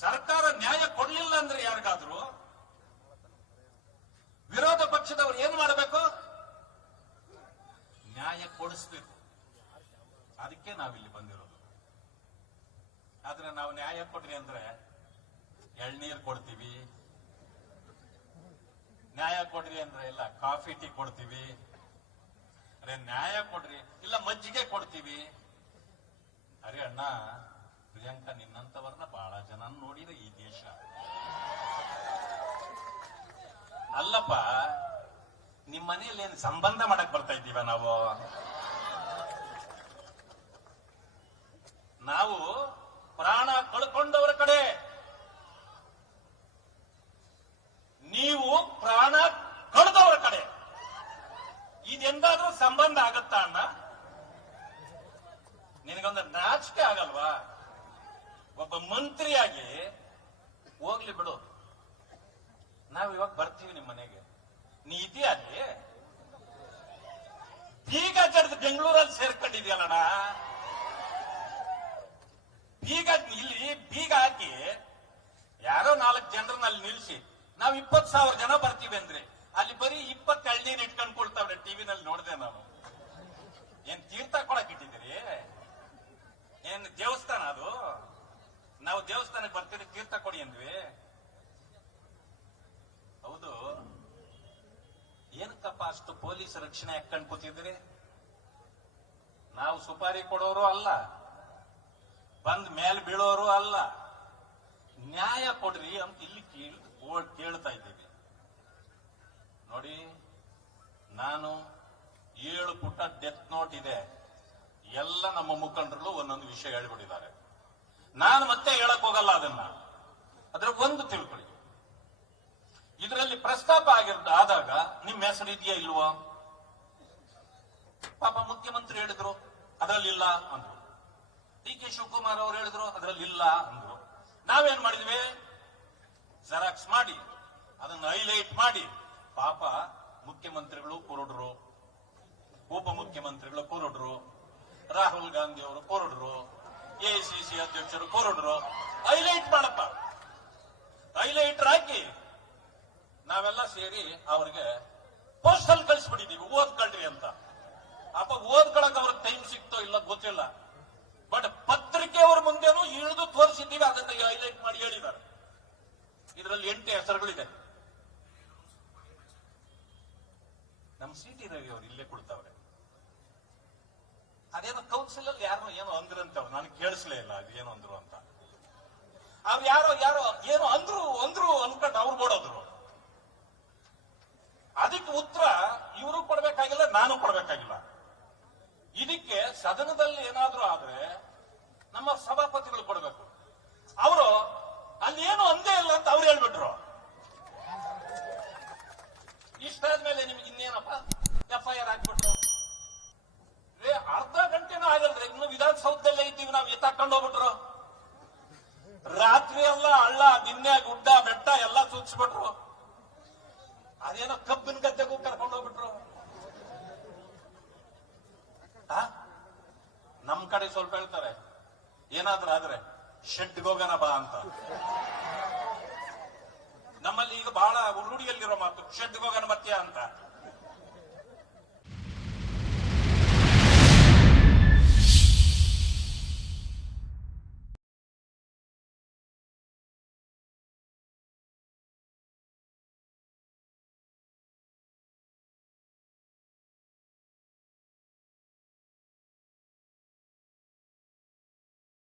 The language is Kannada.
ಸರ್ಕಾರ ನ್ಯಾಯ ಕೊಡ್ಲಿಲ್ಲ ಅಂದ್ರೆ ಯಾರಿಗಾದ್ರು? ವಿರೋಧ ಪಕ್ಷದವರು ಏನ್ ಮಾಡಬೇಕು? ನ್ಯಾಯ ಕೊಡಿಸ್ಬೇಕು. ಅದಕ್ಕೆ ನಾವಿಲ್ಲಿ ಬಂದಿರೋದು. ಆದ್ರೆ ನಾವು ನ್ಯಾಯ ಕೊಡ್ರಿ ಅಂದ್ರೆ ಎಳ್ನೀರ್ ಕೊಡ್ತೀವಿ. ನ್ಯಾಯ ಕೊಡ್ರಿ ಅಂದ್ರೆ ಇಲ್ಲ ಕಾಫಿ ಟೀ ಕೊಡ್ತೀವಿ. ಅರೆ ನ್ಯಾಯ ಕೊಡ್ರಿ, ಇಲ್ಲ ಮಜ್ಜಿಗೆ ಕೊಡ್ತೀವಿ. ಅರೆ ಅಣ್ಣ ಪ್ರಿಯಾಂಕಾ, ನಿನ್ನಂತವರನ್ನ ಬಹಳ ಜನ ನೋಡಿದ ಈ ದೇಶ. ಅಲ್ಲಪ್ಪ ನಿಮ್ಮ ಮನೆಯಲ್ಲಿ ಏನ್ ಸಂಬಂಧ ಮಾಡಕ್ ಬರ್ತಾ ಇದ್ದೀವ ನಾವು? ನಾವು ಪ್ರಾಣ ಕಳ್ಕೊಂಡವರ ಕಡೆ. ನೀವು ಪ್ರಾಣ ಕಳೆದವರ ಕಡೆ. ಇದೆಂದಾದ್ರೂ ಸಂಬಂಧ ಆಗತ್ತಾ ಅಣ್ಣ? ನಿನಗೊಂದು ನಾಚಿಕೆ ಆಗಲ್ವಾ? ಒಬ್ಬ ಮಂತ್ರಿಯಾಗಿ ಹೋಗ್ಲಿ ಬಿಡು. ನಾವು ಇವಾಗ ಬರ್ತೀವಿ ನಿಮ್ಮ ಮನೆಗೆ. ನೀ ಇದೆಯಾ ಅಲ್ಲಿ? ಬೀಗ ಜಡ್ದು ಬೆಂಗಳೂರಲ್ಲಿ ಸೇರ್ಕೊಂಡಿದ್ಯಲ್ಲಣ್ಣ. ಬೀಗ ಇಲ್ಲಿ ಬೀಗ ಹಾಕಿ ಯಾರೋ ನಾಲ್ಕು ಜನರನ್ನ ಅಲ್ಲಿ ನಿಲ್ಸಿ, ನಾವು ಇಪ್ಪತ್ ಸಾವಿರ ಜನ ಬರ್ತೀವಿ ಅಂದ್ರೆ, ಅಲ್ಲಿ ಬರೀ ಇಪ್ಪತ್ತು ಎಳ್ನೀರ್ ಇಟ್ಕೊಂಡ್ ಕೊಳ್ತಾವ್ರೆ ಟಿವಿನಲ್ಲಿ ನೋಡಿದೆ ನಾನು. ಏನ್ ತೀರ್ಥ ಕೊಡಕ್ ಇಟ್ಟಿದ್ದೀರಿ? ಏನ್ ದೇವಸ್ಥಾನ ಅದು? ನಾವು ದೇವಸ್ಥಾನಕ್ಕೆ ಬರ್ತೀವಿ, ತೀರ್ಥ ಕೊಡಿ ಅಂದ್ವಿ. ಹೌದು. ಏನಕ್ಕಪ್ಪ ಅಷ್ಟು ಪೊಲೀಸ್ ರಕ್ಷಣೆ ಹಾಕೊಂಡ್ ಕೂತಿದ್ರಿ ನಾವು ಸುಪಾರಿ ಕೊಡೋರು ಅಲ್ಲ. ಬಂದ್ ಮೇಲ್ ಬೀಳೋರು ಅಲ್ಲ. ನ್ಯಾಯ ಕೊಡ್ರಿ ಅಂತ ಇಲ್ಲಿ ಕೇಳ್ತಾ ಇದ್ದೀವಿ. ನೋಡಿ, ನಾನು ಏಳು ಪುಟ ಡೆತ್ ನೋಟ್ ಇದೆ. ಎಲ್ಲ ನಮ್ಮ ಮುಖಂಡರು ಒಂದೊಂದು ವಿಷಯ ಹೇಳ್ಬಿಟ್ಟಿದ್ದಾರೆ. ನಾನು ಮತ್ತೆ ಹೇಳಕ್ ಹೋಗಲ್ಲ ಅದನ್ನ. ಅದ್ರ ಒಂದು ತಿಳ್ಕೊಳ್ಳಿ ಇದರಲ್ಲಿ ಪ್ರಸ್ತಾಪ ಆಗಿರೋದು ಆದಾಗ ನಿಮ್ಮ ಹೆಸರು ಇದೆಯಾ ಇಲ್ವಾ? ಪಾಪ ಮುಖ್ಯಮಂತ್ರಿ ಹೇಳಿದ್ರು, ಅದರಲ್ಲಿಲ್ಲ ಅಂದ್ರು. ಡಿ ಕೆ ಶಿವಕುಮಾರ್ ಅವರು ಹೇಳಿದ್ರು ಅದರಲ್ಲಿ ಇಲ್ಲ ಅಂದ್ರು. ನಾವೇನ್ ಮಾಡಿದ್ವಿ? ಜೆರಾಕ್ಸ್ ಮಾಡಿ, ಅದನ್ನು ಹೈಲೈಟ್ ಮಾಡಿ. ಪಾಪ ಮುಖ್ಯಮಂತ್ರಿಗಳು ಕುರುಡ್ರು ಉಪ ಮುಖ್ಯಮಂತ್ರಿಗಳು ಕುರುಡ್ರು ರಾಹುಲ್ ಗಾಂಧಿ ಅವರು ಕುರುಡ್ರು ಎಐಸಿಸಿ ಅಧ್ಯಕ್ಷರು ಕುರುಡ್ರು, ಹೈಲೈಟ್ ಮಾಡಪ್ಪ. ಹೈಲೈಟ್ ಹಾಕಿ ನಾವೆಲ್ಲ ಸೇರಿ ಅವ್ರಿಗೆ ಪೋಸ್ಟಲ್ ಕಳಿಸ್ಬಿಟ್ಟಿದೀವಿ ಓದ್ಕೊಳ್ರಿ ಅಂತ. ಅಪ್ಪ, ಓದ್ಕೊಳಕ್ ಅವ್ರ ಟೈಮ್ ಸಿಕ್ತೋ ಇಲ್ಲ ಗೊತ್ತಿಲ್ಲ. ಬಟ್ ಪತ್ರಿಕೆ ಅವ್ರ ಮುಂದೆನೂ ಇಳಿದು ತೋರಿಸಿದ್ದೀವಿ, ಅದನ್ನ ಹೈಲೈಟ್ ಮಾಡಿ ಹೇಳಿದ್ದಾರೆ ಇದರಲ್ಲಿ ಎಂಟು ಹೆಸರುಗಳಿದೆ. ನಮ್ಮ ಸಿಟಿ ರವಿ ಅವರು ಇಲ್ಲೇ ಕೊಡ್ತಾವ್ರೆ. ಅದೇನೋ ಕೌನ್ಸಿಲ್ ಅಲ್ಲಿ ಯಾರೋ ಏನೋ ಅಂದ್ರಂತವ್ರು ನನಗೆ ಕೇಳಿಸ್ಲೇ ಇಲ್ಲ, ಅದು ಏನೋ ಅಂದ್ರು ಅಂತ. ಅವ್ರು ಯಾರೋ ಯಾರೋ ಏನೋ ಅಂದ್ರು ಅಂದ್ರು ಅನ್ಕೊಂಡು ಅವ್ರು ಕೊಡೋದ್ರು ಅದಕ್ಕೆ ಉತ್ತರ, ಇವರು ಕೊಡ್ಬೇಕಾಗಿಲ್ಲ, ನಾನು ಕೊಡ್ಬೇಕಾಗಿಲ್ಲ. ಇದಕ್ಕೆ ಸದನದಲ್ಲಿ ಏನಾದ್ರೂ ಆದ್ರೆ ನಮ್ಮ ಸಭಾಪತಿಗಳು ಕೊಡಬೇಕು. ನಾವು ಹೋಗ್ಬಿಟ್ರು. ರಾತ್ರಿ ಎಲ್ಲ ಹಳ್ಳ, ದಿನ್ನೆ ಗುಡ್ಡ, ಬೆಟ್ಟ ಎಲ್ಲ ಸೂಚಿಸ್ಬಿಟ್ರು. ಅದೇನೋ ಕಬ್ಬಿನ ಗದ್ದೆಗೂ ಕರ್ಕೊಂಡು ಹೋಗ್ಬಿಟ್ರು? ನಮ್ ಕಡೆ ಸ್ವಲ್ಪ ಹೇಳ್ತಾರೆ, ಏನಾದ್ರೂ ಆದ್ರೆ ಶೆಡ್ಗೆ ಹೋಗೋಣ ಬಾ ಅಂತ. ನಮ್ಮಲ್ಲಿ ಈಗ ಬಹಳ ಉರುಡಿಯಲ್ಲಿರೋ ಮಾತು ಶೆಡ್ಗೆ ಹೋಗೋಣ ಮತ್ತೆ ಅಂತ.